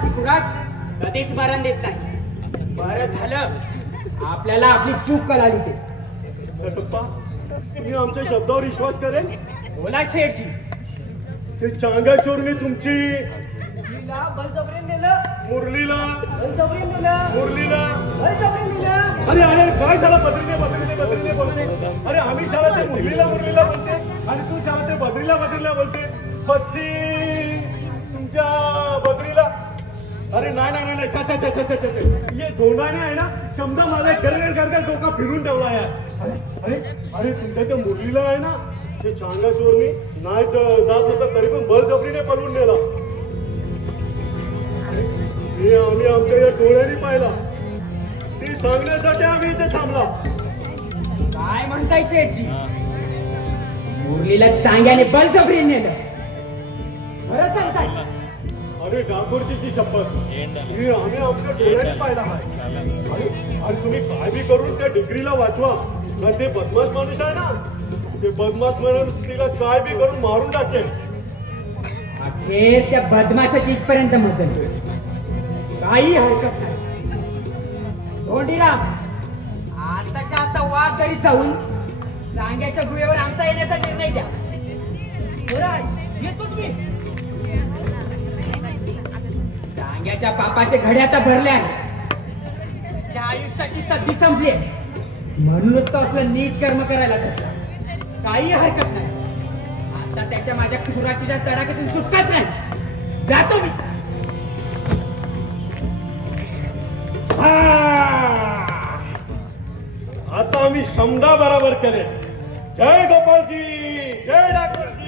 कुराट कधीच मरण देत नाही. बरं झालं आपल्याला आपली चूक कळाली. ते तुम्ही आमच्या शब्दावर विश्वास करेल. बोला शेठजी. ते चांगा चोरने तुमची बळजबरीने दिलं. मुरलीला बळजबरीने दिलं. मुरलीला बळजबरीने दिलं. अरे अरे काय झालं. बद्रीने बोलते. अरे आम्ही शाळा ते मुरलीला बोलते आणि तू शाळा ते बद्रीला बोलते. पच्ची तुमच्या बद्रीला. अरे नाही चा ये धोंडाने आहे ना समजा माझा घर डोका फिरून ठेवला आहे. अरे तुमच्या त्या मुरलीला आहे ना ते चांगा चोरनी नाही जात होता तरी पण बळजबरीने पळवून नेला. हे आम्ही आमच्या या डोळ्यांनी पाहिला. ते सांगण्यासाठी आम्ही इथे थांबला. काय म्हणताय शेठजी. मुरलीला चांग्याने बळजबरीने नेलं. खरं सांगताय. अरे डाकोरची शपथ ही आम्ही आमच्या डोळ्याने पाहिला आहे. आणि तुम्ही काय बी करून त्या डिग्रीला वाचवा. कारण ते बदमाश माणूस आहे ना ते बदमाश म्हणून तिला काय बी करून मारून टाकेल. अखेर त्या बदमाशाची इथपर्यंत मजल. काही हरकत नाही. धोंडीराम आताच्या आता वाघ घरी जाऊन चांग्याच्या गुहेवर आमचा येण्याचा निर्णय द्या. येतोच मी. चांग्याच्या पापाचे घडे आता भरले आहे. त्याच्या आयुष्याची सद्दी संपली म्हणूनच तो असलं नीच कर्म करायला धरला. काही हरकत नाही. आता त्याच्या माझ्या खुराचीच्या तडाख्यातून सुटकाच नाही. जातो मी. आता आम्ही समजा बराबर करेल. जय गोपालजी. जय डॉक्टरजी.